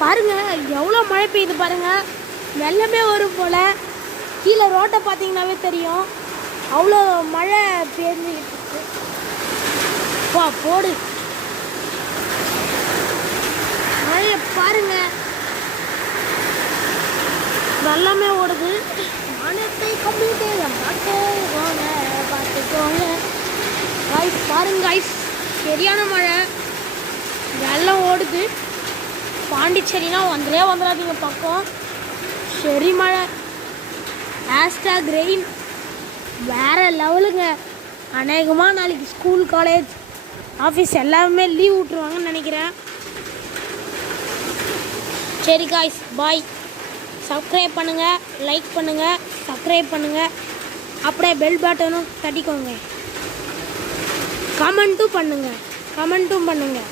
பாருங்க எவ்வளோ மழை பெய்யுது பாருங்க. வெள்ளமே வரும் போல. கீழே ரோட்டை பார்த்தீங்கன்னாவே தெரியும். அவ்வளோ மழை பெய்ஞ்சுக்கிட்டு இருக்கு. வா போடு மழையை பாருங்க. வெள்ளமே ஓடுது. வானத்தை கம்மிட்டே பார்த்துக்கோங்க காய்ஸ். பாருங்க காய்ஸ், சரியான மழை. வெள்ளம் ஓடுது. பாண்டிச்சேரினா வந்துடாதீங்க பக்கம். சரி மழை. #ரெயின் வேறு லெவலுங்க. அநேகமாக நாளைக்கு ஸ்கூல் காலேஜ் ஆஃபீஸ் எல்லாமே லீவ் விட்ருவாங்கன்னு நினைக்கிறேன். சரி காய்ஸ், பாய். சப்ஸ்கிரைப் பண்ணுங்கள், லைக் பண்ணுங்கள், சப்ஸ்கிரைப் பண்ணுங்கள். அப்படியே பெல் பட்டனும் தட்டிக்கோங்க. கமெண்ட்டும் பண்ணுங்கள்.